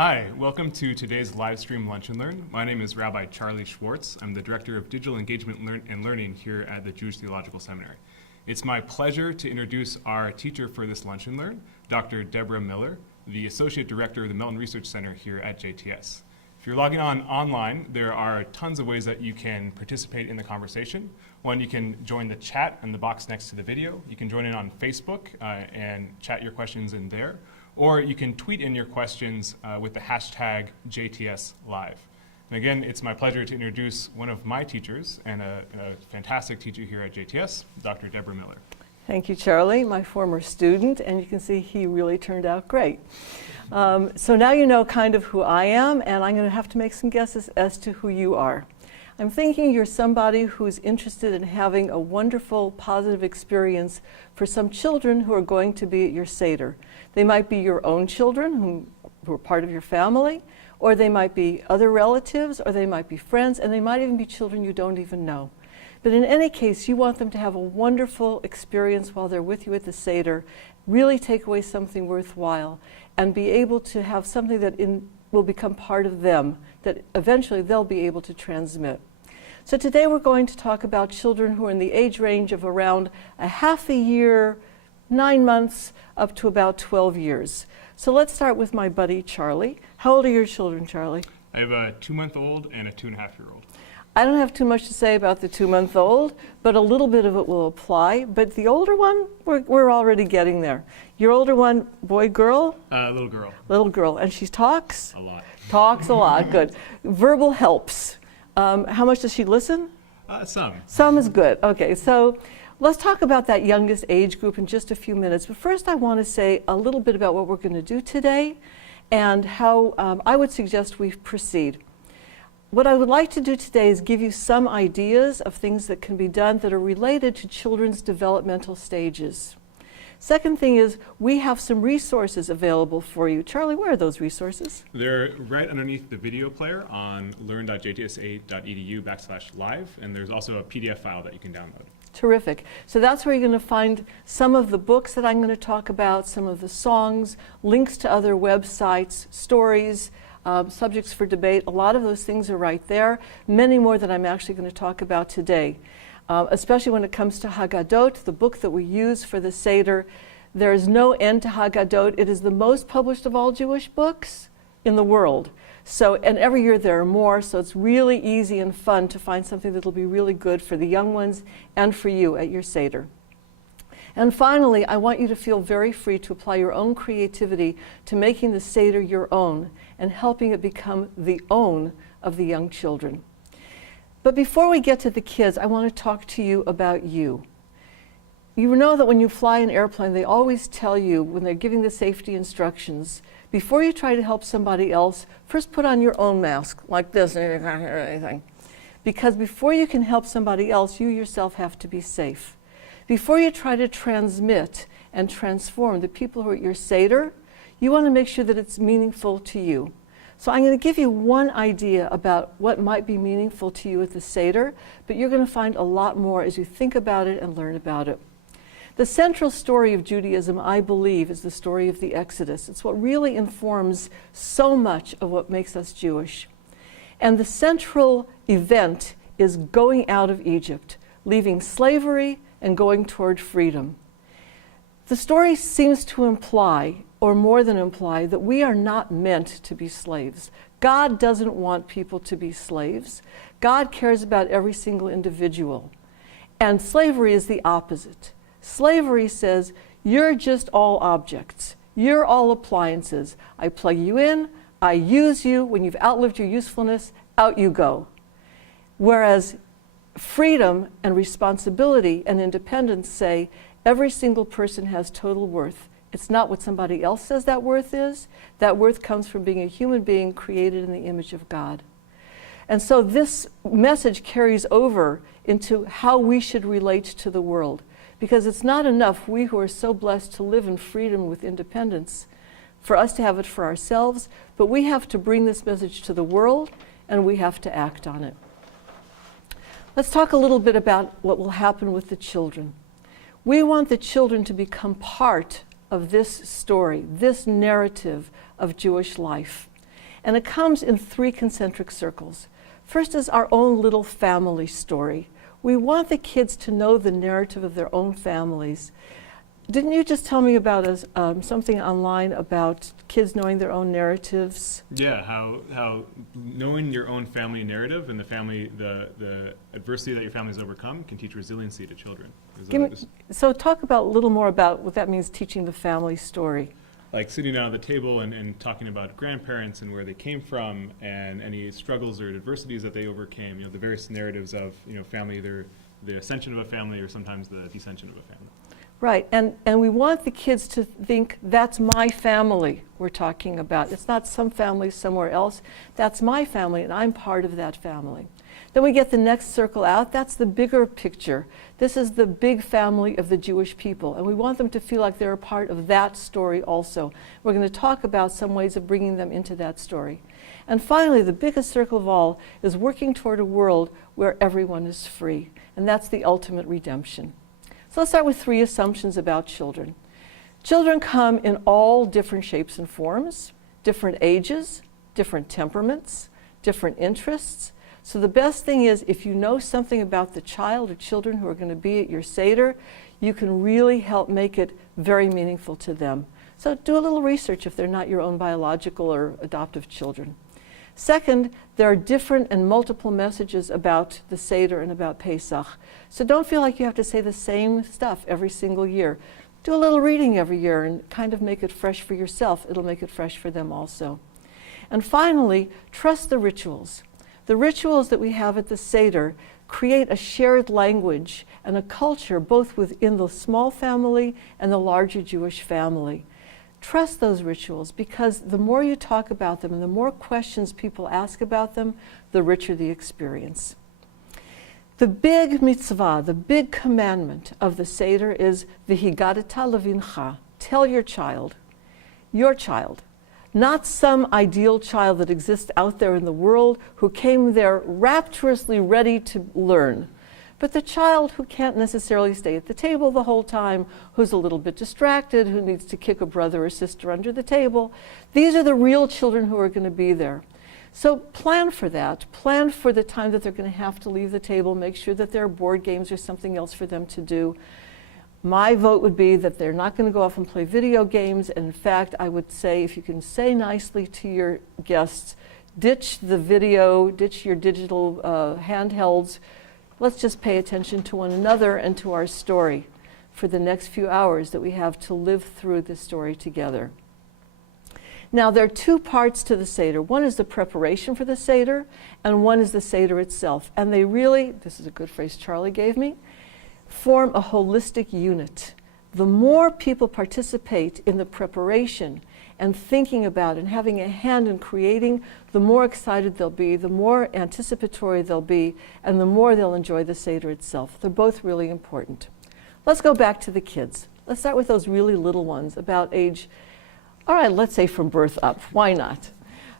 Hi, welcome to today's live stream Lunch and Learn. My name is Rabbi Charlie Schwartz. I'm the Director of Digital Engagement and Learning here at the Jewish Theological Seminary. It's my pleasure to introduce our teacher for this Lunch and Learn, Dr. Deborah Miller, the Associate Director of the Melton Research Center here at JTS. If you're logging on online, there are tons of ways that you can participate in the conversation. One, you can join the chat in the box next to the video. You can join in on Facebook and chat your questions in there. Or you can tweet in your questions with the hashtag JTSLive. And again, it's my pleasure to introduce one of my teachers and a fantastic teacher here at JTS, Dr. Deborah Miller. Thank you, Charlie, my former student, and you can see he really turned out great. So now you know kind of who I am, and I'm going to have to make some guesses as to who you are. I'm thinking you're somebody who's interested in having a wonderful, positive experience for some children who are going to be at your Seder. They might be your own children who are part of your family, or they might be other relatives, or they might be friends, and they might even be children you don't even know. But in any case, you want them to have a wonderful experience while they're with you at the Seder, really take away something worthwhile, and be able to have something that will become part of them, that eventually they'll be able to transmit. So today we're going to talk about children who are in the age range of around a half a year, 9 months, up to about 12 years. So let's start with my buddy, Charlie. How old are your children, Charlie? I have a 2-month-old and a 2.5-year-old. I don't have too much to say about the 2-month-old, but a little bit of it will apply. But the older one, we're already getting there. Your older one, boy, girl? Little girl. Little girl. And she talks? A lot. Talks a lot, good. Verbal helps. How much does she listen? Some. Some is good. Okay, so let's talk about that youngest age group in just a few minutes. But first I want to say a little bit about what we're going to do today and how I would suggest we proceed. What I would like to do today is give you some ideas of things that can be done that are related to children's developmental stages. Second thing is we have some resources available for you. Charlie, where are those resources? They're right underneath the video player on learn.jtsa.edu/live, and there's also a PDF file that you can download. Terrific. So that's where you're going to find some of the books that I'm going to talk about, some of the songs, links to other websites, stories, subjects for debate. A lot of those things are right there. Many more that I'm actually going to talk about today. Especially when it comes to Haggadot, the book that we use for the Seder. There is no end to Haggadot. It is the most published of all Jewish books in the world. So, and every year there are more, so it's really easy and fun to find something that will be really good for the young ones and for you at your Seder. And finally, I want you to feel very free to apply your own creativity to making the Seder your own and helping it become the own of the young children. But before we get to the kids, I want to talk to you about you. You know that when you fly an airplane, they always tell you, when they're giving the safety instructions, before you try to help somebody else, first put on your own mask, like this, and you can't hear anything. Because before you can help somebody else, you yourself have to be safe. Before you try to transmit and transform the people who are at your Seder, you want to make sure that it's meaningful to you. So I'm going to give you one idea about what might be meaningful to you at the Seder, but you're going to find a lot more as you think about it and learn about it. The central story of Judaism, I believe, is the story of the Exodus. It's what really informs so much of what makes us Jewish. And the central event is going out of Egypt, leaving slavery and going toward freedom. The story seems to imply, or more than imply, that we are not meant to be slaves. God doesn't want people to be slaves. God cares about every single individual. And slavery is the opposite. Slavery says, you're just all objects. You're all appliances. I plug you in, I use you. When you've outlived your usefulness, out you go. Whereas freedom and responsibility and independence say, every single person has total worth. It's not what somebody else says that worth is. That worth comes from being a human being created in the image of God. And so this message carries over into how we should relate to the world. Because it's not enough, we who are so blessed to live in freedom with independence, for us to have it for ourselves, but we have to bring this message to the world, and we have to act on it. Let's talk a little bit about what will happen with the children. We want the children to become part of this story, this narrative of Jewish life. And it comes in 3 concentric circles. First is our own little family story. We want the kids to know the narrative of their own families. Didn't you just tell me about something online about kids knowing their own narratives? Yeah, how knowing your own family narrative and the adversity that your family has overcome can teach resiliency to children. So talk about a little more about what that means, teaching the family story. Like sitting down at the table and talking about grandparents and where they came from and any struggles or adversities that they overcame, the various narratives of, family, either the ascension of a family or sometimes the descension of a family. Right, and we want the kids to think, that's my family we're talking about. It's not some family somewhere else. That's my family, and I'm part of that family. Then we get the next circle out. That's the bigger picture. This is the big family of the Jewish people, and we want them to feel like they're a part of that story also. We're going to talk about some ways of bringing them into that story. And finally, the biggest circle of all is working toward a world where everyone is free, and that's the ultimate redemption. So let's start with 3 assumptions about children. Children come in all different shapes and forms, different ages, different temperaments, different interests. So the best thing is, if you know something about the child or children who are going to be at your Seder, you can really help make it very meaningful to them. So do a little research if they're not your own biological or adoptive children. Second, there are different and multiple messages about the Seder and about Pesach. So don't feel like you have to say the same stuff every single year. Do a little reading every year and kind of make it fresh for yourself. It'll make it fresh for them also. And finally, trust the rituals. The rituals that we have at the Seder create a shared language and a culture both within the small family and the larger Jewish family. Trust those rituals, because the more you talk about them and the more questions people ask about them, the richer the experience. The big mitzvah, the big commandment of the Seder is v'higadata levincha. Tell your child, not some ideal child that exists out there in the world who came there rapturously ready to learn, but the child who can't necessarily stay at the table the whole time, who's a little bit distracted, who needs to kick a brother or sister under the table. These are the real children who are going to be there. So plan for that. Plan for the time that they're going to have to leave the table. Make sure that there are board games or something else for them to do. My vote would be that they're not going to go off and play video games. And in fact, I would say, if you can say nicely to your guests, ditch the video, ditch your digital handhelds. Let's just pay attention to one another and to our story for the next few hours that we have to live through this story together. Now, there are 2 parts to the Seder. One is the preparation for the Seder, and one is the Seder itself. And they really, this is a good phrase Charlie gave me, form a holistic unit. The more people participate in the preparation and thinking about and having a hand in creating, the more excited they'll be, the more anticipatory they'll be, and the more they'll enjoy the Seder itself. They're both really important. Let's go back to the kids. Let's start with those really little ones, about age, all right, let's say from birth up, why not?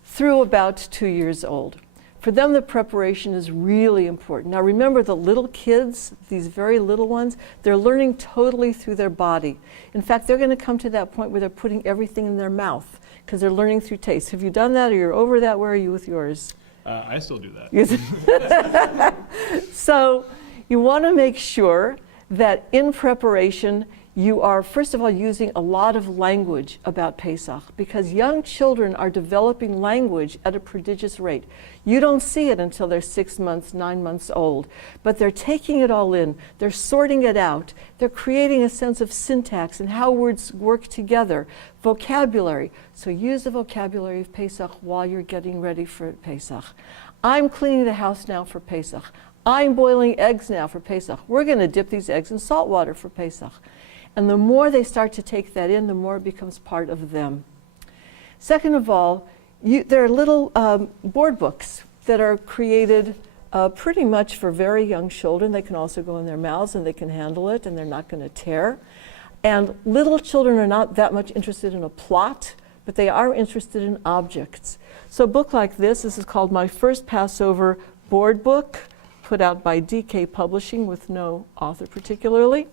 Through about 2 years old. For them, the preparation is really important. Now remember, the little kids, these very little ones, they're learning totally through their body. In fact, they're going to come to that point where they're putting everything in their mouth because they're learning through taste. Have you done that, or you're over that? Where are you with yours? I still do that. So you want to make sure that in preparation, you are, first of all, using a lot of language about Pesach, because young children are developing language at a prodigious rate. You don't see it until they're 6 months, 9 months old, but they're taking it all in. They're sorting it out. They're creating a sense of syntax and how words work together, vocabulary. So use the vocabulary of Pesach while you're getting ready for Pesach. I'm cleaning the house now for Pesach. I'm boiling eggs now for Pesach. We're going to dip these eggs in salt water for Pesach. And the more they start to take that in, the more it becomes part of them. Second of all, there are little board books that are created pretty much for very young children. They can also go in their mouths and they can handle it and they're not going to tear. And little children are not that much interested in a plot, but they are interested in objects. So a book like this is called My First Passover Board Book. put out by DK Publishing with no author particularly.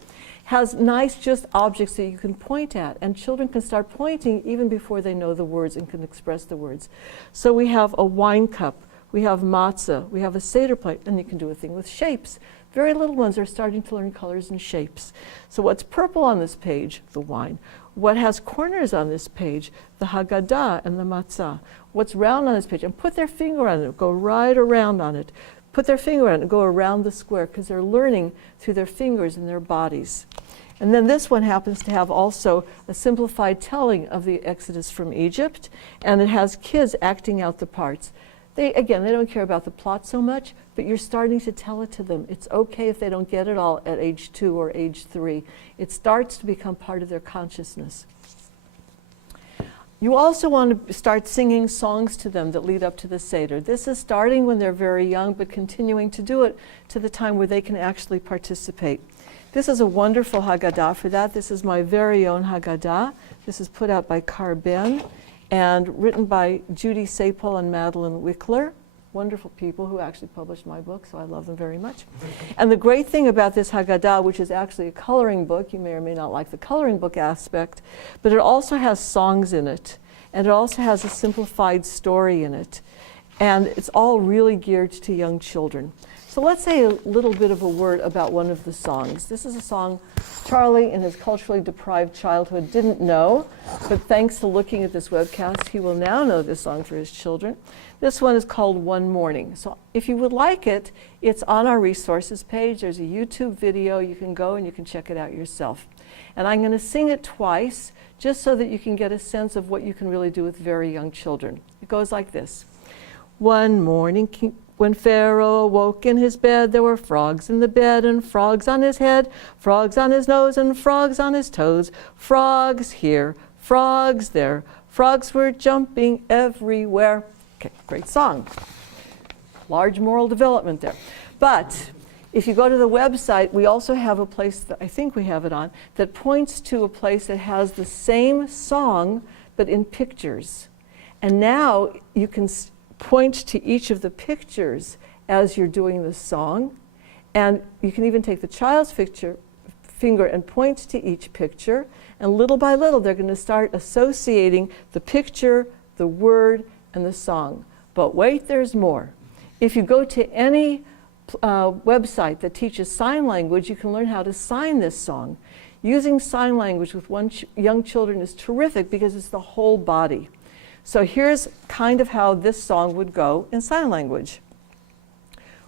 Has nice just objects that you can point at, and children can start pointing even before they know the words and can express the words. So we have a wine cup, we have matzah, we have a Seder plate, and you can do a thing with shapes. Very little ones are starting to learn colors and shapes. So what's purple on this page? The wine. What has corners on this page? The Haggadah and the matzah. What's round on this page? And put their finger on it, go right around on it. Put their finger on it and go around the square, because they're learning through their fingers and their bodies. And then this one happens to have also a simplified telling of the Exodus from Egypt, and it has kids acting out the parts. They don't care about the plot so much, but you're starting to tell it to them. It's okay if they don't get it all at age 2 or age 3. It starts to become part of their consciousness. You also want to start singing songs to them that lead up to the Seder. This is starting when they're very young, but continuing to do it to the time where they can actually participate. This is a wonderful Haggadah for that. This is my very own Haggadah. This is put out by Carben and written by Judy Sapol and Madeline Wickler, wonderful people who actually published my book, so I love them very much. And the great thing about this Haggadah, which is actually a coloring book, you may or may not like the coloring book aspect, but it also has songs in it, and it also has a simplified story in it. And it's all really geared to young children. So let's say a little bit of a word about one of the songs. This is a song Charlie, in his culturally deprived childhood, didn't know, but thanks to looking at this webcast, he will now know this song for his children. This one is called One Morning. So if you would like it, it's on our resources page. There's a YouTube video. You can go and you can check it out yourself. And I'm going to sing it twice, just so that you can get a sense of what you can really do with very young children. It goes like this. One morning, when Pharaoh awoke in his bed, there were frogs in the bed and frogs on his head, frogs on his nose and frogs on his toes. Frogs here, frogs there, frogs were jumping everywhere. Okay, great song. Large moral development there. But if you go to the website, we also have a place that I think we have it on that points to a place that has the same song but in pictures. And now you can point to each of the pictures as you're doing the song, and you can even take the child's finger and point to each picture, and little by little they're going to start associating the picture, the word, and the song. But wait, there's more. If you go to any website that teaches sign language, you can learn how to sign this song. Using sign language with young children is terrific because it's the whole body. So here's kind of how this song would go in sign language.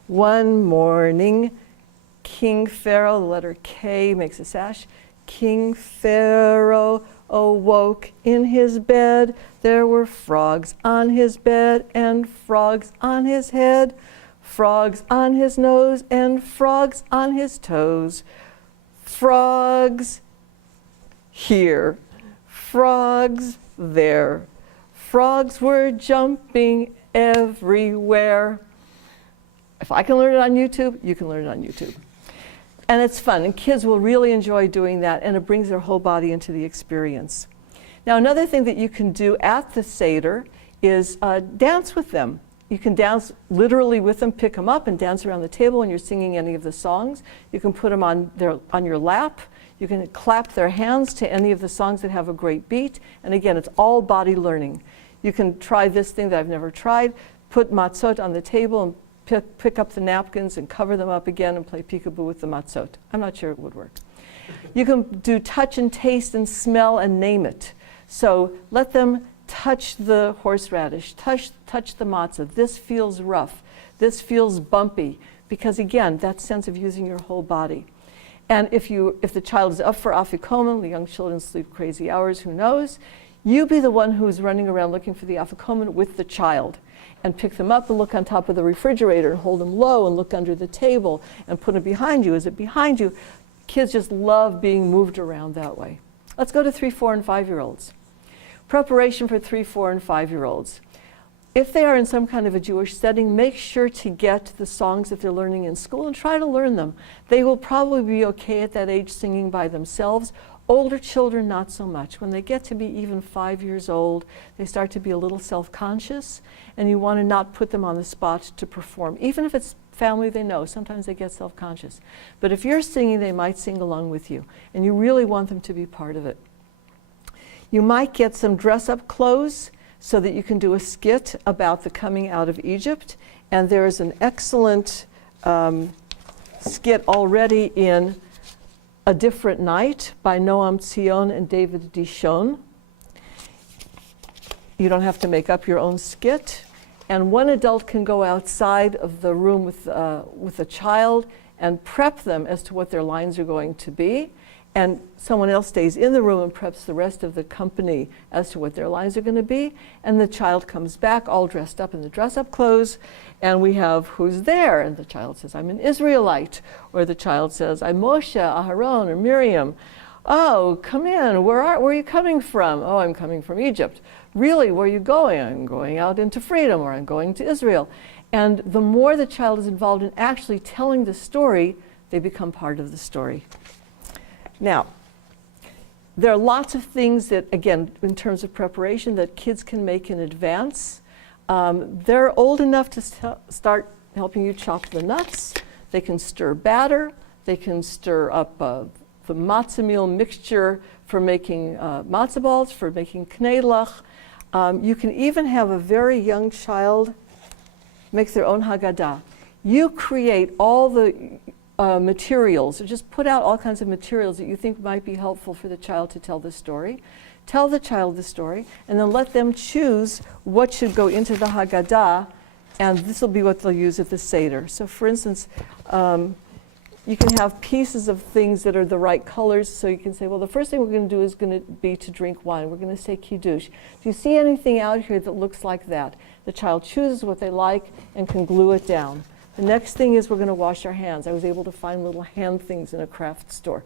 One morning, King Pharaoh, the letter K makes a sash. King Pharaoh awoke in his bed. There were frogs on his bed and frogs on his head, frogs on his nose and frogs on his toes. Frogs here, frogs there. Frogs were jumping everywhere. If I can learn it on YouTube, you can learn it on YouTube. And it's fun, and kids will really enjoy doing that, and it brings their whole body into the experience. Now, another thing that you can do at the Seder is dance with them. You can dance literally with them, pick them up and dance around the table when you're singing any of the songs. You can put them on your lap. You can clap their hands to any of the songs that have a great beat. And again, it's all body learning. You can try this thing that I've never tried, put matzot on the table and pick up the napkins and cover them up again and play peekaboo with the matzot. I'm not sure it would work. You can do touch and taste and smell and name it. So let them touch the horseradish, touch the matzah. This feels rough. This feels bumpy. Because again, that sense of using your whole body. And if the child is up for afikomen, the young children sleep crazy hours, who knows? You be the one who's running around looking for the afikomen with the child, and pick them up and look on top of the refrigerator and hold them low and look under the table and put it behind you. Is it behind you? Kids just love being moved around that way. Let's go to 3, 4, and 5-year-olds. Preparation for 3, 4, and 5-year-olds. If they are in some kind of a Jewish setting, make sure to get the songs that they're learning in school and try to learn them. They will probably be okay at that age singing by themselves. Older children, not so much. When they get to be even 5 years old, they start to be a little self-conscious, and you want to not put them on the spot to perform. Even if it's family they know. Sometimes they get self-conscious. But if you're singing, they might sing along with you. And you really want them to be part of it. You might get some dress-up clothes so that you can do a skit about the coming out of Egypt. And there is an excellent skit already in A Different Night by Noam Tzion and David Dishon. You don't have to make up your own skit. And one adult can go outside of the room with a child and prep them as to what their lines are going to be. And someone else stays in the room and preps the rest of the company as to what their lines are going to be. And the child comes back all dressed up in the dress-up clothes. And we have, who's there? And the child says, I'm an Israelite. Or the child says, I'm Moshe, Aharon, or Miriam. Oh, come in. Where are you coming from? Oh, I'm coming from Egypt. Really, where are you going? I'm going out into freedom, or I'm going to Israel. And the more the child is involved in actually telling the story, they become part of the story. Now, there are lots of things that, again, in terms of preparation, that kids can make in advance. They're old enough to start helping you chop the nuts. They can stir batter. They can stir up the matzah meal mixture for making matzah balls, for making knedlach. You can even have a very young child make their own Haggadah. You create all the materials, just put out all kinds of materials that you think might be helpful for the child to tell the story. Tell the child the story, and then let them choose what should go into the Haggadah, and this will be what they'll use at the Seder. So for instance, you can have pieces of things that are the right colors, so you can say, well, the first thing we're going to do is going to be to drink wine. We're going to say Kiddush. Do you see anything out here that looks like that? The child chooses what they like and can glue it down. The next thing is we're going to wash our hands. I was able to find little hand things in a craft store.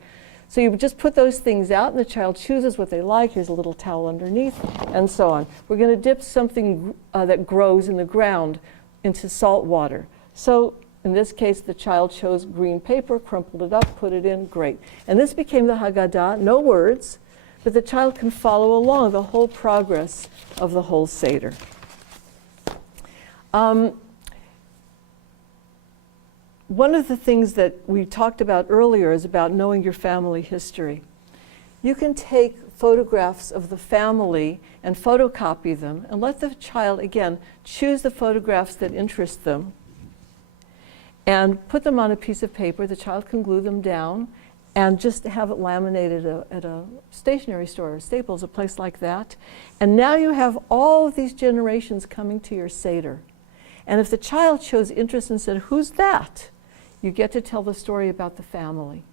So you just put those things out, and the child chooses what they like. Here's a little towel underneath, and so on. We're going to dip something that grows in the ground into salt water. So in this case, the child chose green paper, crumpled it up, put it in, great. And this became the Haggadah, no words, but the child can follow along the whole progress of the whole Seder. One of the things that we talked about earlier is about knowing your family history. You can take photographs of the family and photocopy them and let the child, again, choose the photographs that interest them and put them on a piece of paper. The child can glue them down and just have it laminated at a stationery store or Staples, a place like that. And now you have all of these generations coming to your Seder. And if the child shows interest and said, who's that? You get to tell the story about the family.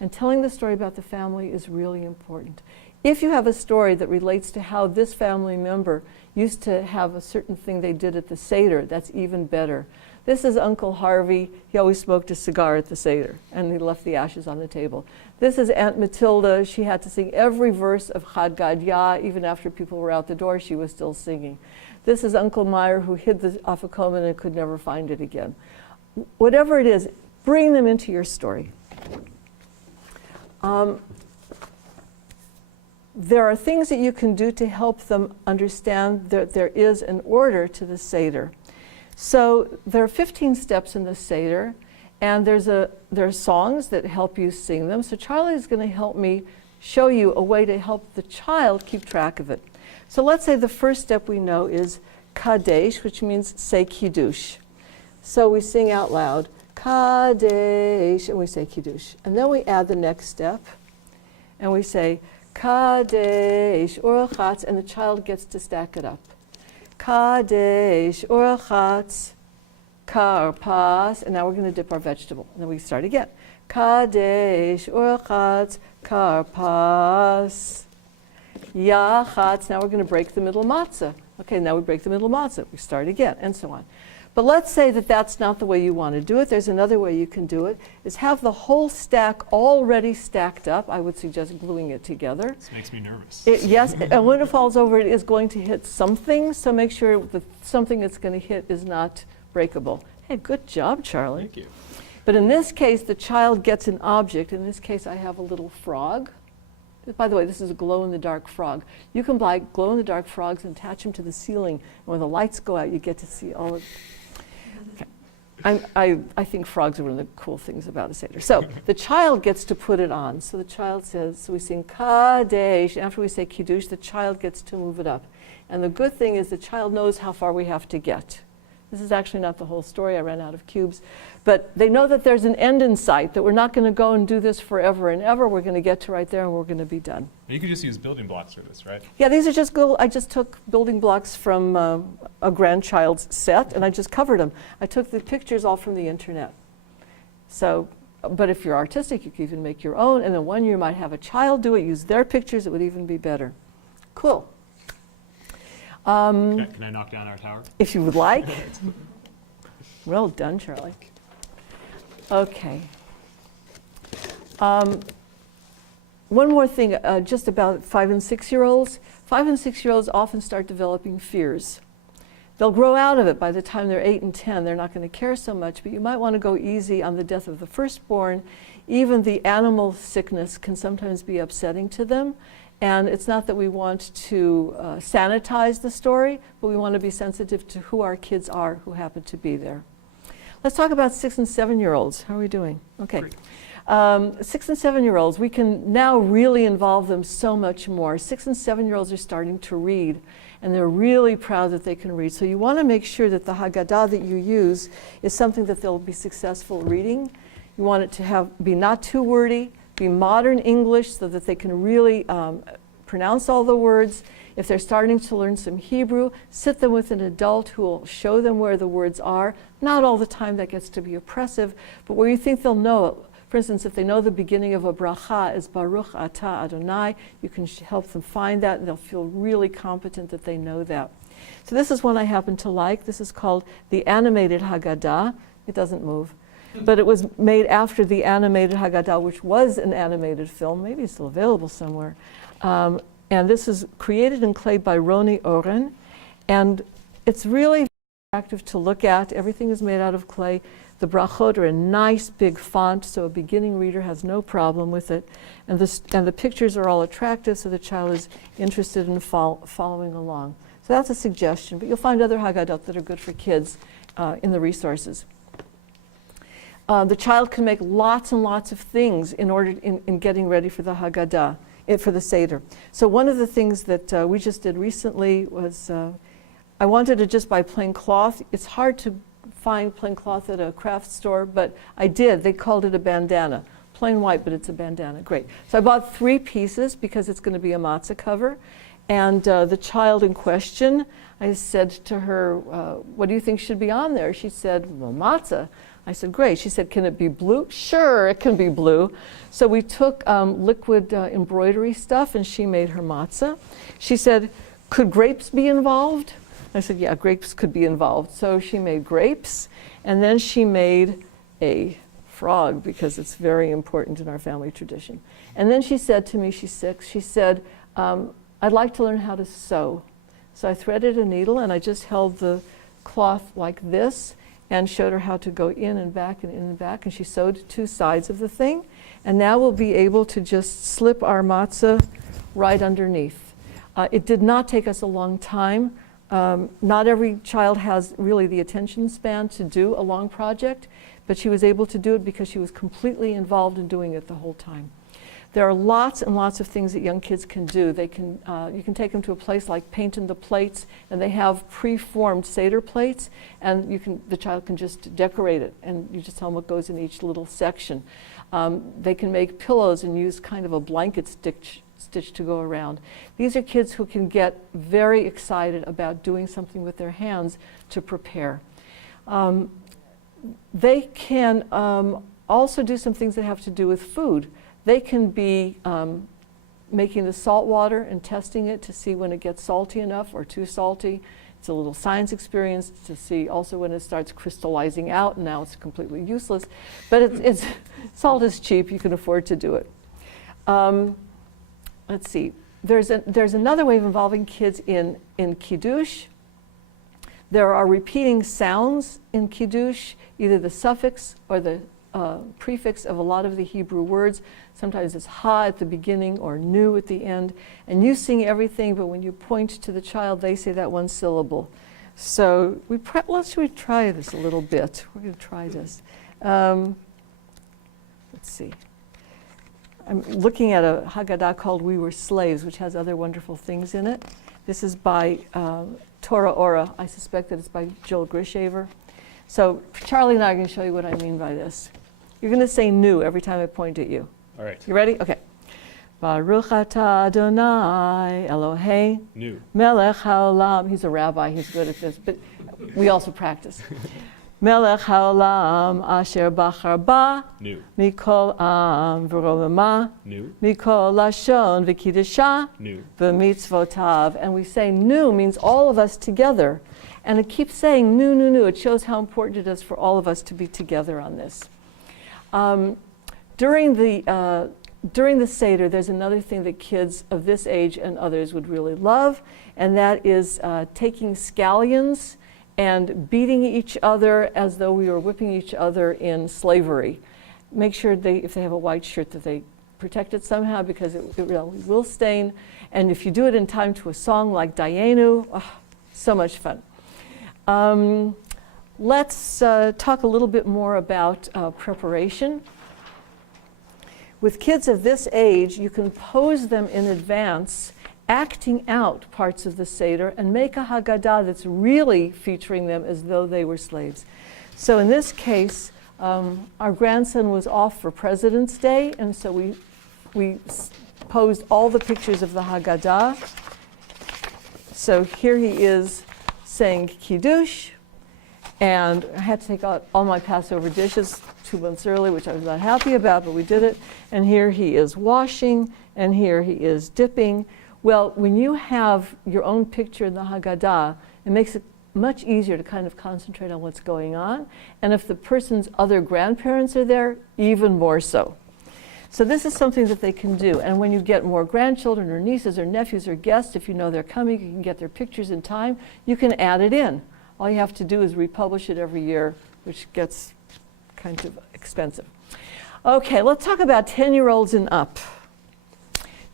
And telling the story about the family is really important. If you have a story that relates to how this family member used to have a certain thing they did at the Seder, that's even better. This is Uncle Harvey. He always smoked a cigar at the Seder, and he left the ashes on the table. This is Aunt Matilda. She had to sing every verse of Chad Gadya. Even after people were out the door, she was still singing. This is Uncle Meyer, who hid the afikoman and could never find it again. Whatever it is, bring them into your story. There are things that you can do to help them understand that there is an order to the Seder. So there are 15 steps in the Seder, and there are songs that help you sing them. So Charlie is going to help me show you a way to help the child keep track of it. So let's say the first step we know is Kadesh, which means say Kiddush. So we sing out loud, Kadesh, and we say Kiddush. And then we add the next step, and we say Kadesh Orachatz, and the child gets to stack it up. Kadesh Orachatz Karpas, and now we're going to dip our vegetable. And then we start again. Kadesh Orachatz Karpas Yachatz. Now we're going to break the middle matzah. Okay, now we break the middle matzah. We start again, and so on. But let's say that that's not the way you want to do it. There's another way you can do it, is have the whole stack already stacked up. I would suggest gluing it together. This makes me nervous. Yes, and when it falls over, it is going to hit something, so make sure that something it's going to hit is not breakable. Hey, good job, Charlie. Thank you. But in this case, the child gets an object. In this case, I have a little frog. By the way, this is a glow-in-the-dark frog. You can buy glow-in-the-dark frogs and attach them to the ceiling. And when the lights go out, you get to see all of. Okay. I think frogs are one of the cool things about a Seder. So the child gets to put it on. So the child says, so we sing Kadesh. After we say Kiddush, the child gets to move it up. And the good thing is the child knows how far we have to get. This is actually not the whole story. I ran out of cubes. But they know that there's an end in sight, that we're not going to go and do this forever and ever. We're going to get to right there and we're going to be done. You could just use building blocks for this, right? Yeah, these are just I just took building blocks from a grandchild's set and I just covered them. I took the pictures all from the internet. So, but if you're artistic, you can even make your own. And then one year you might have a child do it, use their pictures. It would even be better. Cool. Can I knock down our tower? If you would like. Well done, Charlie. Okay. One more thing, just about 5 and 6 year olds. 5 and 6 year olds often start developing fears. They'll grow out of it by the time they're 8 and 10. They're not going to care so much, but you might want to go easy on the death of the firstborn. Even the animal sickness can sometimes be upsetting to them. And it's not that we want to sanitize the story, but we want to be sensitive to who our kids are who happen to be there. Let's talk about 6 and 7 year olds. How are we doing? Okay. 6 and 7 year olds, we can now really involve them so much more. 6 and 7 year olds are starting to read, and they're really proud that they can read. So you want to make sure that the Haggadah that you use is something that they'll be successful reading. You want it to be not too wordy, be modern English so that they can really pronounce all the words. If they're starting to learn some Hebrew, sit them with an adult who will show them where the words are. Not all the time, that gets to be oppressive, but where you think they'll know it. For instance, if they know the beginning of a bracha is Baruch Atah Adonai, you can help them find that and they'll feel really competent that they know that. So this is one I happen to like. This is called the animated Haggadah. It doesn't move. But it was made after the animated Haggadah, which was an animated film. Maybe it's still available somewhere. And this is created in clay by Roni Oren. And it's really attractive to look at. Everything is made out of clay. The brachot are in nice big font, so a beginning reader has no problem with it. And the pictures are all attractive, so the child is interested in following along. So that's a suggestion. But you'll find other Haggadot that are good for kids in the resources. The child can make lots and lots of things in getting ready for the Haggadah, for the Seder. So one of the things that we just did recently was I wanted to just buy plain cloth. It's hard to find plain cloth at a craft store, but I did. They called it a bandana. Plain white, but it's a bandana. Great. So I bought 3 pieces because it's going to be a matzah cover. And the child in question, I said to her, what do you think should be on there? She said, well, matzah. I said, great. She said, can it be blue? Sure, it can be blue. So we took liquid embroidery stuff and she made her matzah. She said, could grapes be involved? I said, yeah, grapes could be involved. So she made grapes and then she made a frog because it's very important in our family tradition. And then she said to me, she's 6, she said, I'd like to learn how to sew. So I threaded a needle and I just held the cloth like this and showed her how to go in and back and in and back, and she sewed 2 sides of the thing. And now we'll be able to just slip our matzah right underneath. It did not take us a long time. Not every child has really the attention span to do a long project, but she was able to do it because she was completely involved in doing it the whole time. There are lots and lots of things that young kids can do. They can, you can take them to a place like Paint in the Plates, and they have pre-formed Seder plates, and the child can just decorate it, and you just tell them what goes in each little section. They can make pillows and use kind of a blanket stitch to go around. These are kids who can get very excited about doing something with their hands to prepare. They can also do some things that have to do with food. They can be making the salt water and testing it to see when it gets salty enough or too salty. It's a little science experience to see also when it starts crystallizing out, and now it's completely useless. But salt is cheap, you can afford to do it. Let's see, there's another way of involving kids in Kiddush. There are repeating sounds in Kiddush, either the suffix or the prefix of a lot of the Hebrew words. Sometimes it's ha at the beginning or nu at the end. And you sing everything, but when you point to the child, they say that one syllable. So should we try this a little bit? We're going to try this. Let's see. I'm looking at a Haggadah called We Were Slaves, which has other wonderful things in it. This is by Torah Ora. I suspect that it's by Joel Grishaver. So Charlie and I are going to show you what I mean by this. You're going to say "nu" every time I point at you. All right. You ready? Okay. Baruch atah Adonai Elohei Nu. Melech haolam. He's a rabbi. He's good at this, but we also practice. Melech haolam asher bachar ba Nu. mikol am v'romema Nu. mikol lashon v'kiddusha Nu. v'mitzvotav. And we say "nu" means all of us together. And it keeps saying "nu, nu, nu." It shows how important it is for all of us to be together on this. During the Seder, there's another thing that kids of this age and others would really love, and that is taking scallions and beating each other as though we were whipping each other in slavery. Make sure if they have a white shirt, that they protect it somehow, because it really will stain. And if you do it in time to a song like Dayenu, oh, so much fun. Let's talk a little bit more about preparation. With kids of this age, you can pose them in advance, acting out parts of the Seder, and make a Haggadah that's really featuring them as though they were slaves. So in this case, our grandson was off for President's Day, and so we posed all the pictures of the Haggadah. So here he is saying Kiddush, and I had to take out all my Passover dishes 2 months early, which I was not happy about, but we did it. And here he is washing, and here he is dipping. Well, when you have your own picture in the Haggadah, it makes it much easier to kind of concentrate on what's going on. And if the person's other grandparents are there, even more so. So this is something that they can do. And when you get more grandchildren or nieces or nephews or guests, if you know they're coming, you can get their pictures in time, you can add it in. All you have to do is republish it every year, which gets kind of expensive. Okay, let's talk about 10-year-olds and up.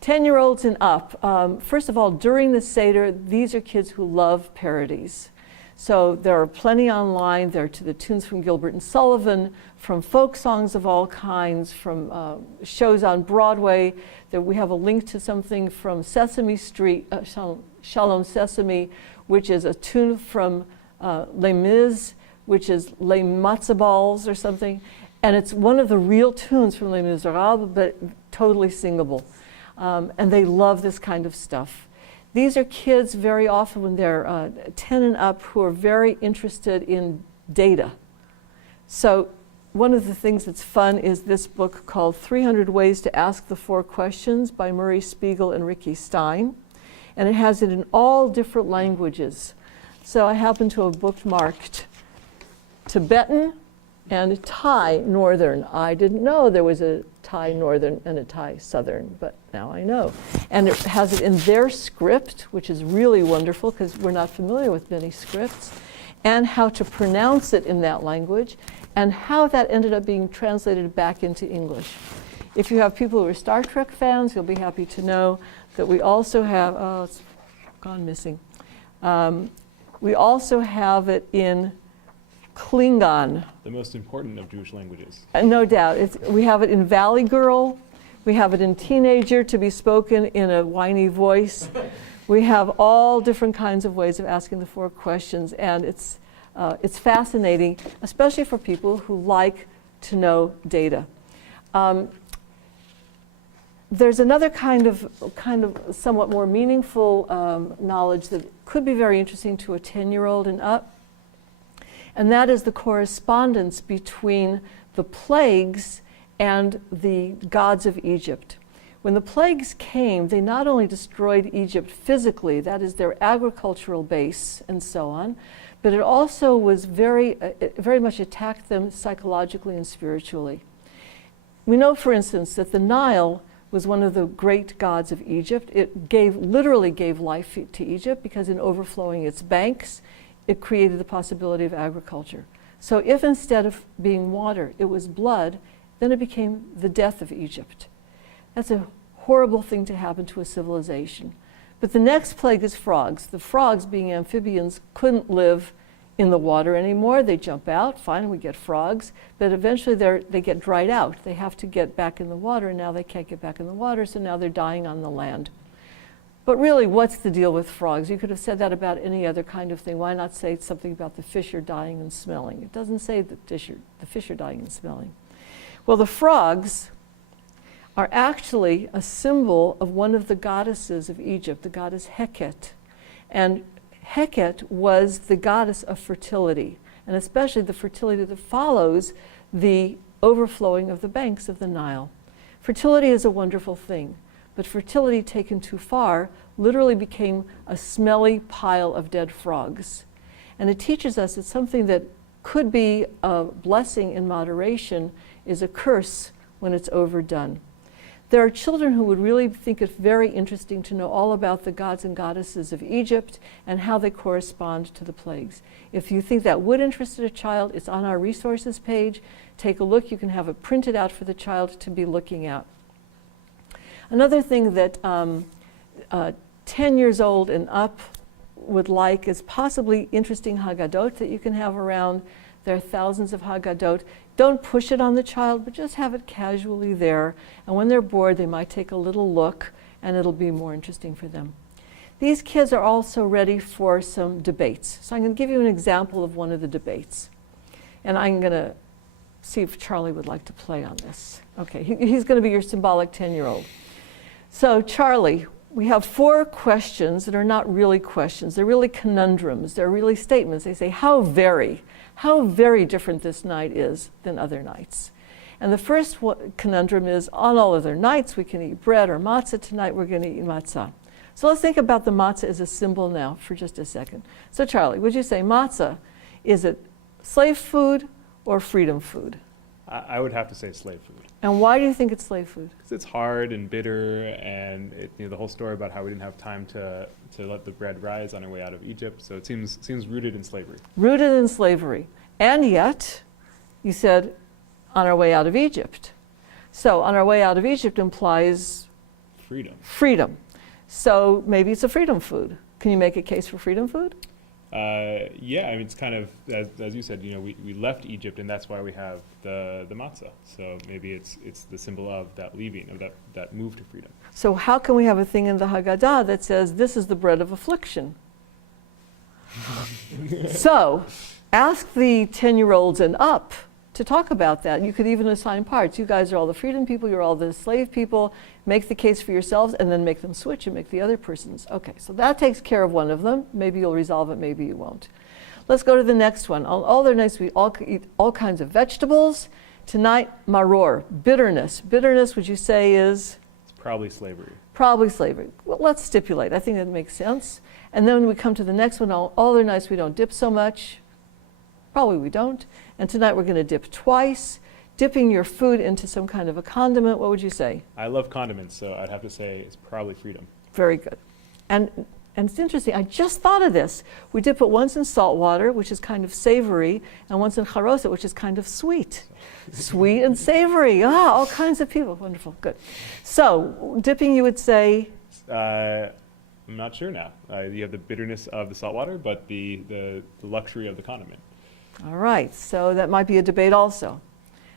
10-year-olds and up. First of all, during the Seder, these are kids who love parodies. So there are plenty online. They're to the tunes from Gilbert and Sullivan, from folk songs of all kinds, from shows on Broadway. We have a link to something from Sesame Street, Shalom Sesame, which is a tune from Les Mis, which is Les Matzo Balls or something. And it's one of the real tunes from Les Miserables, but totally singable. And they love this kind of stuff. These are kids very often when they're 10 and up who are very interested in data. So one of the things that's fun is this book called 300 Ways to Ask the 4 Questions by Murray Spiegel and Ricky Stein. And it has it in all different languages. So I happen to have bookmarked Tibetan and Thai Northern. I didn't know there was a Thai Northern and a Thai Southern, but now I know. And it has it in their script, which is really wonderful because we're not familiar with many scripts, and how to pronounce it in that language, and how that ended up being translated back into English. If you have people who are Star Trek fans, you'll be happy to know that we also have, oh, it's gone missing. We also have it in Klingon. The most important of Jewish languages. No doubt. We have it in Valley Girl. We have it in Teenager, to be spoken in a whiny voice. We have all different kinds of ways of asking the 4 questions, and it's fascinating, especially for people who like to know data. There's another kind of somewhat more meaningful knowledge that could be very interesting to a 10-year-old and up, and that is the correspondence between the plagues and the gods of Egypt. When the plagues came, they not only destroyed Egypt physically, that is their agricultural base and so on, but it also was very much attacked them psychologically and spiritually. We know, for instance, that the Nile was one of the great gods of Egypt. It literally gave life to Egypt because in overflowing its banks, it created the possibility of agriculture. So if instead of being water, it was blood, then it became the death of Egypt. That's a horrible thing to happen to a civilization. But the next plague is frogs. The frogs, being amphibians, couldn't live in the water anymore. They jump out, fine, we get frogs, but eventually they get dried out. They have to get back in the water, and now they can't get back in the water, so now they're dying on the land. But really, what's the deal with frogs? You could have said that about any other kind of thing. Why not say something about the fish are dying and smelling? It doesn't say that the fish are dying and smelling. Well, the frogs are actually a symbol of one of the goddesses of Egypt, the goddess Heket. And Heket was the goddess of fertility, and especially the fertility that follows the overflowing of the banks of the Nile. Fertility is a wonderful thing, but fertility taken too far literally became a smelly pile of dead frogs. And it teaches us that something that could be a blessing in moderation is a curse when it's overdone. There are children who would really think it very interesting to know all about the gods and goddesses of Egypt and how they correspond to the plagues. If you think that would interest a child, it's on our resources page. Take a look. You can have it printed out for the child to be looking at. Another thing that 10 years old and up would like is possibly interesting Haggadot that you can have around. There are thousands of Haggadot. Don't push it on the child, but just have it casually there. And when they're bored, they might take a little look, and it'll be more interesting for them. These kids are also ready for some debates. So I'm going to give you an example of one of the debates. And I'm going to see if Charlie would like to play on this. Okay, he's going to be your symbolic 10-year-old. So Charlie, we have 4 questions that are not really questions. They're really conundrums. They're really statements. They say, how very different this night is than other nights. And the first conundrum is, on all other nights we can eat bread or matzah. Tonight we're going to eat matzah. So let's think about the matzah as a symbol now for just a second. So Charlie, would you say matzah, is it slave food or freedom food? I would have to say slave food. And why do you think it's slave food? Because it's hard and bitter, and the whole story about how we didn't have time to let the bread rise on our way out of Egypt. So it seems rooted in slavery. Rooted in slavery. And yet, you said, on our way out of Egypt. So on our way out of Egypt implies freedom. So maybe it's a freedom food. Can you make a case for freedom food? Yeah, I mean, it's kind of, as you said, we left Egypt, and that's why we have the matzah. So maybe it's the symbol of that leaving, of that move to freedom. So how can we have a thing in the Haggadah that says, this is the bread of affliction? So ask the 10-year-olds and up to talk about that. You could even assign parts. You guys are all the freedom people, you're all the slave people. Make the case for yourselves, and then make them switch and make the other person's. Okay, so that takes care of one of them. Maybe you'll resolve it, maybe you won't. Let's go to the next one. All their nights we all eat all kinds of vegetables. Tonight, maror, bitterness. Bitterness, would you say is? It's probably slavery. Probably slavery. Well, let's stipulate. I think that makes sense. And then when we come to the next one, all their nights we don't dip so much. Probably we don't. And tonight we're going to dip twice. Dipping your food into some kind of a condiment, what would you say? I love condiments, so I'd have to say it's probably freedom. Very good. And it's interesting, I just thought of this. We dip it once in salt water, which is kind of savory, and once in charoset, which is kind of sweet. Sweet and savory, all kinds of people. Wonderful, good. So, dipping you would say? I'm not sure now. You have the bitterness of the salt water, but the luxury of the condiment. All right, so that might be a debate also.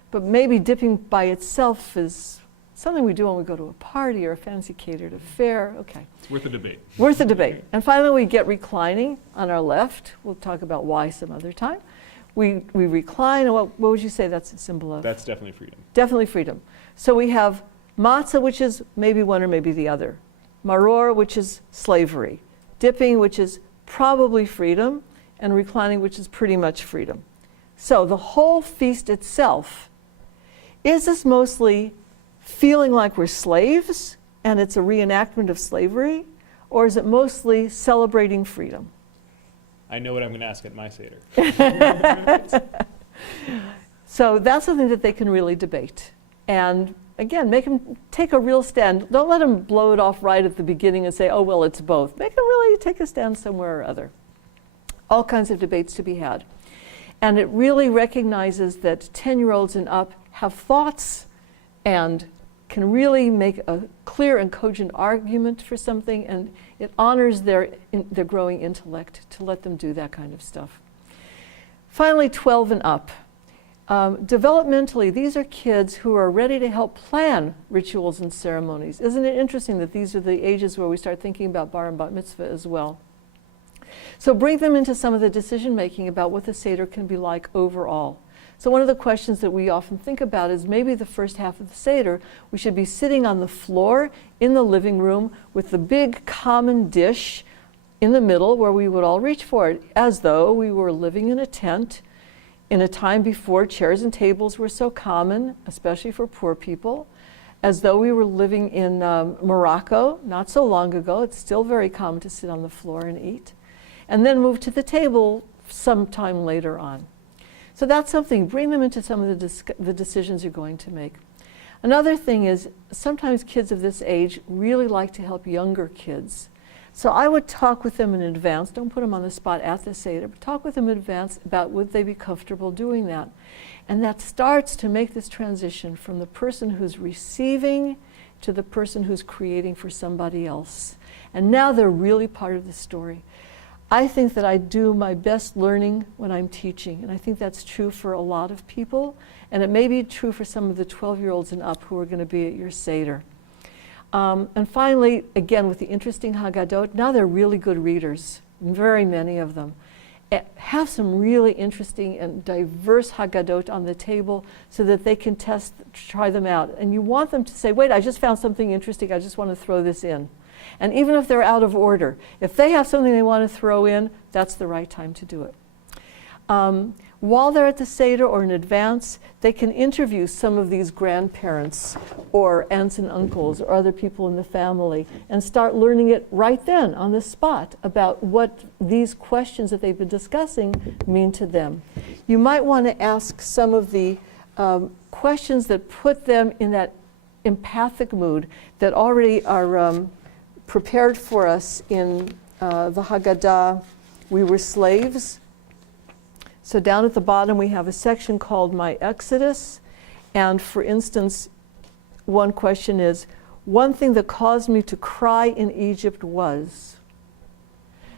But maybe dipping by itself is something we do when we go to a party or a fancy catered affair. Okay. It's worth a debate. Worth a debate. And finally, we get reclining on our left. We'll talk about why some other time. We recline, and what would you say that's a symbol of? That's definitely freedom. Definitely freedom. So we have matzah, which is maybe one or maybe the other. Maror, which is slavery. Dipping, which is probably freedom. And reclining, which is pretty much freedom. So the whole feast itself, is this mostly feeling like we're slaves and it's a reenactment of slavery? Or is it mostly celebrating freedom? I know what I'm going to ask at my Seder. So that's something that they can really debate. And again, make them take a real stand. Don't let them blow it off right at the beginning and say, oh, well, it's both. Make them really take a stand somewhere or other. All kinds of debates to be had. And it really recognizes that 10-year-olds and up have thoughts and can really make a clear and cogent argument for something and It honors their growing intellect to let them do that kind of stuff. Finally, 12 and up. Developmentally, these are kids who are ready to help plan rituals and ceremonies. Isn't it interesting that these are the ages where we start thinking about bar and bat mitzvah as well? So bring them into some of the decision making about what the Seder can be like overall. So one of the questions that we often think about is maybe the first half of the Seder, we should be sitting on the floor in the living room with the big common dish in the middle where we would all reach for it, as though we were living in a tent in a time before chairs and tables were so common, especially for poor people, as though we were living in Morocco not so long ago. It's still very common to sit on the floor and eat, and then move to the table sometime later on. So that's something, bring them into some of the decisions you're going to make. Another thing is, sometimes kids of this age really like to help younger kids. So I would talk with them in advance, don't put them on the spot at the Seder, but talk with them in advance about would they be comfortable doing that. And that starts to make this transition from the person who's receiving to the person who's creating for somebody else. And now they're really part of the story. I think that I do my best learning when I'm teaching, and I think that's true for a lot of people, and it may be true for some of the 12-year-olds and up who are going to be at your Seder. And finally, again, with the interesting Haggadot, now they're really good readers, very many of them. Have some really interesting and diverse Haggadot on the table so that they can try them out. And you want them to say, wait, I just found something interesting, I just want to throw this in. And even if they're out of order, if they have something they want to throw in, that's the right time to do it. While they're at the Seder or in advance, they can interview some of these grandparents or aunts and uncles or other people in the family and start learning it right then on the spot about what these questions that they've been discussing mean to them. You might want to ask some of the questions that put them in that empathic mood that already are prepared for us in the Haggadah, We Were Slaves. So down at the bottom we have a section called My Exodus, and for instance, one question is, one thing that caused me to cry in Egypt was.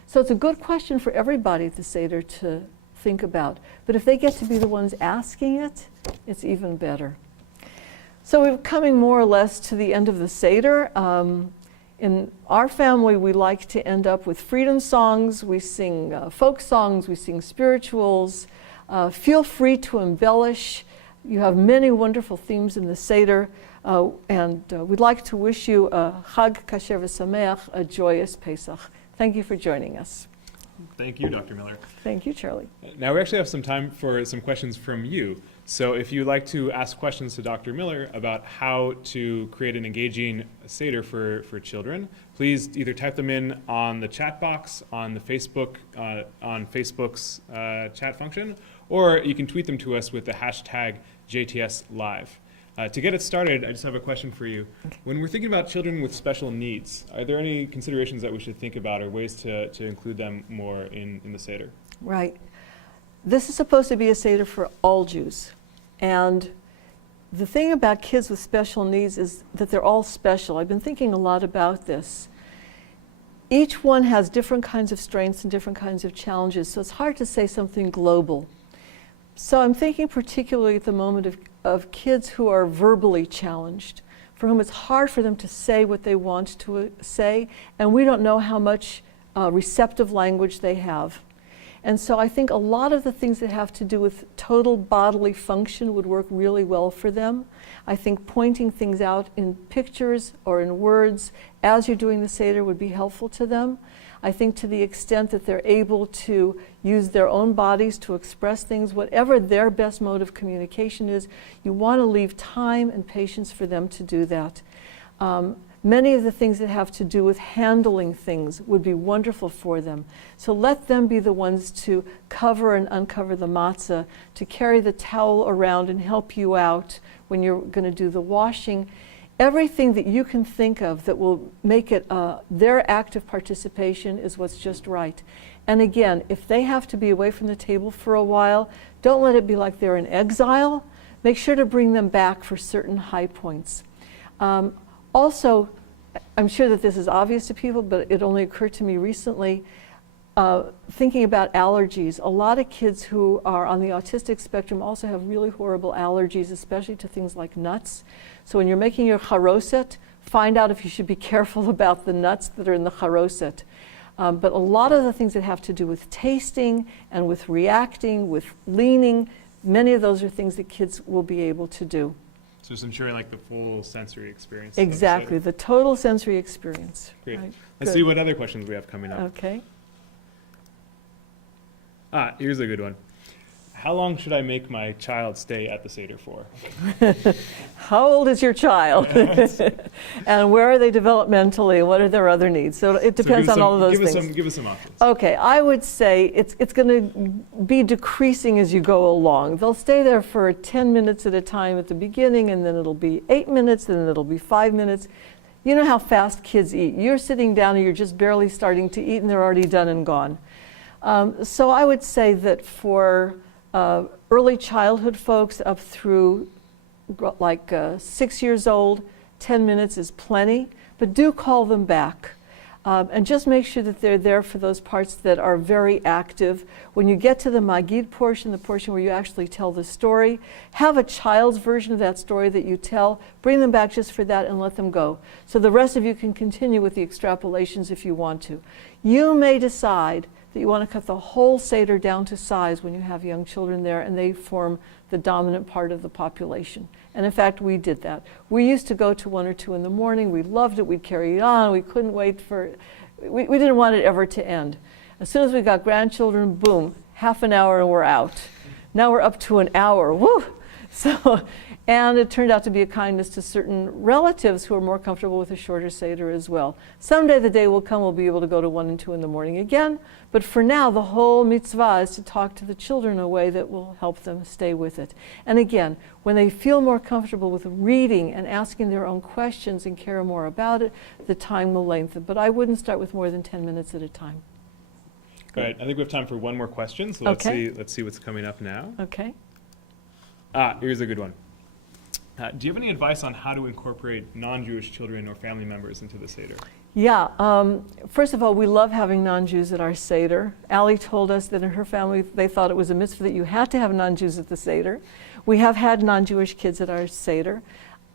So it's a good question for everybody at the Seder to think about, but if they get to be the ones asking it, it's even better. So we're coming more or less to the end of the Seder. In our family, we like to end up with freedom songs. We sing folk songs, we sing spirituals. Feel free to embellish. You have many wonderful themes in the Seder. And we'd like to wish you a Chag Kasher V'Sameach, a joyous Pesach. Thank you for joining us. Thank you, Dr. Miller. Thank you, Charlie. Now we actually have some time for some questions from you. So if you'd like to ask questions to Dr. Miller about how to create an engaging Seder for children, please either type them in on the chat box on the Facebook on Facebook's chat function, or you can tweet them to us with the hashtag JTSLive. To get it started, I just have a question for you. Okay. When we're thinking about children with special needs, are there any considerations that we should think about or ways to include them more in the Seder? Right. This is supposed to be a Seder for all Jews. And the thing about kids with special needs is that they're all special. I've been thinking a lot about this. Each one has different kinds of strengths and different kinds of challenges, so it's hard to say something global. So I'm thinking particularly at the moment of kids who are verbally challenged, for whom it's hard for them to say what they want to say, and we don't know how much receptive language they have. And so I think a lot of the things that have to do with total bodily function would work really well for them. I think pointing things out in pictures or in words as you're doing the Seder would be helpful to them. I think to the extent that they're able to use their own bodies to express things, whatever their best mode of communication is, you want to leave time and patience for them to do that. Many of the things that have to do with handling things would be wonderful for them. So let them be the ones to cover and uncover the matzah, to carry the towel around and help you out when you're going to do the washing. Everything that you can think of that will make it their active participation is what's just right. And again, if they have to be away from the table for a while, don't let it be like they're in exile. Make sure to bring them back for certain high points. Also, I'm sure that this is obvious to people, but it only occurred to me recently, thinking about allergies. A lot of kids who are on the autistic spectrum also have really horrible allergies, especially to things like nuts. So when you're making your charoset, find out if you should be careful about the nuts that are in the charoset. But a lot of the things that have to do with tasting and with reacting, with leaning, many of those are things that kids will be able to do. So just ensuring like the full sensory experience. Exactly, the total sensory experience. Great. Right. Let's Good. see what other questions we have coming up. Okay. Here's a good one. How long should I make my child stay at the Seder for? How old is your child? And where are they developmentally? What are their other needs? So it depends on all of those things. Give us some options. Okay, I would say it's going to be decreasing as you go along. They'll stay there for 10 minutes at a time at the beginning, and then it'll be 8 minutes, and then it'll be 5 minutes. You know how fast kids eat. You're sitting down and you're just barely starting to eat, and they're already done and gone. So I would say that for early childhood folks up through like 6 years old, 10 minutes is plenty, but do call them back. And just make sure that they're there for those parts that are very active. When you get to the Magid portion, the portion where you actually tell the story, have a child's version of that story that you tell, bring them back just for that and let them go. So the rest of you can continue with the extrapolations if you want to. You may decide that you want to cut the whole Seder down to size when you have young children there and they form the dominant part of the population. And in fact, we did that. We used to go to 1 or 2 in the morning. We loved it. We'd carry it on. We couldn't wait for, we didn't want it ever to end. As soon as we got grandchildren, boom, half an hour and we're out. Now we're up to an hour, woo! So, and it turned out to be a kindness to certain relatives who are more comfortable with a shorter Seder as well. Someday the day will come we'll be able to go to 1 and 2 in the morning again, but for now the whole mitzvah is to talk to the children in a way that will help them stay with it. And again, when they feel more comfortable with reading and asking their own questions and care more about it, the time will lengthen. But I wouldn't start with more than 10 minutes at a time. All right, I think we have time for one more question, so let's see what's coming up now. Okay. Here's a good one. Do you have any advice on how to incorporate non-Jewish children or family members into the Seder? Yeah, first of all, we love having non-Jews at our Seder. Allie told us that in her family they thought it was a mitzvah that you had to have non-Jews at the Seder. We have had non-Jewish kids at our Seder.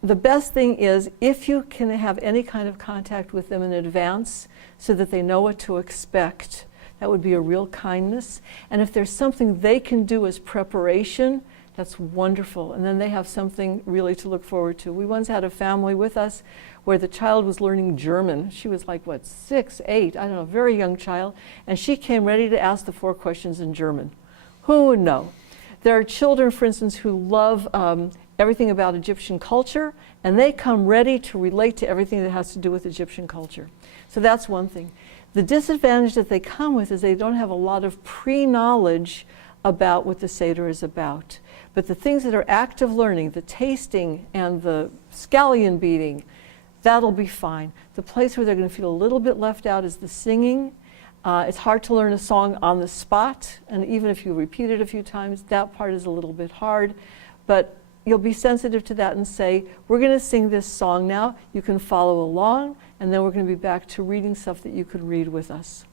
The best thing is if you can have any kind of contact with them in advance so that they know what to expect, that would be a real kindness. And if there's something they can do as preparation, that's wonderful. And then they have something really to look forward to. We once had a family with us where the child was learning German. She was like, 6, 8, I don't know, a very young child. And she came ready to ask the 4 questions in German. Who would know? There are children, for instance, who love everything about Egyptian culture, and they come ready to relate to everything that has to do with Egyptian culture. So that's one thing. The disadvantage that they come with is they don't have a lot of pre-knowledge about what the Seder is about. But the things that are active learning, the tasting and the scallion beating, that'll be fine. The place where they're going to feel a little bit left out is the singing. It's hard to learn a song on the spot, and even if you repeat it a few times, that part is a little bit hard. But you'll be sensitive to that and say, we're going to sing this song now. You can follow along, and then we're going to be back to reading stuff that you could read with us.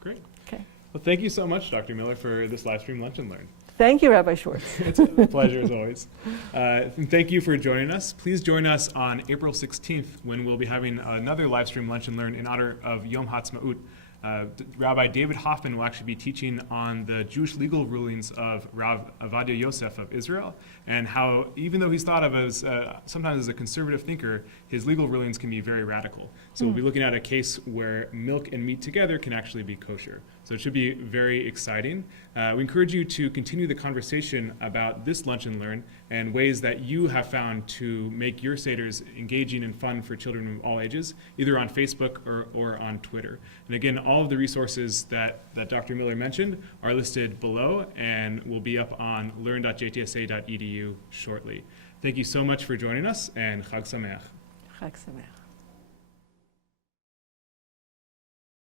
Great. Okay. Well, thank you so much, Dr. Miller, for this live stream Lunch and Learn. Thank you, Rabbi Schwartz. It's a pleasure as always. And thank you for joining us. Please join us on April 16th when we'll be having another live stream Lunch and Learn in honor of Yom HaTzmaut. Rabbi David Hoffman will actually be teaching on the Jewish legal rulings of Rav Avadia Yosef of Israel, and how, even though he's thought of as sometimes as a conservative thinker, his legal rulings can be very radical. So we'll be looking at a case where milk and meat together can actually be kosher. So it should be very exciting. We encourage you to continue the conversation about this Lunch and Learn and ways that you have found to make your Seders engaging and fun for children of all ages, either on Facebook or on Twitter. And again, all of the resources that Dr. Miller mentioned are listed below and will be up on learn.jtsa.edu shortly. Thank you so much for joining us, and Chag Sameach. Chag Sameach.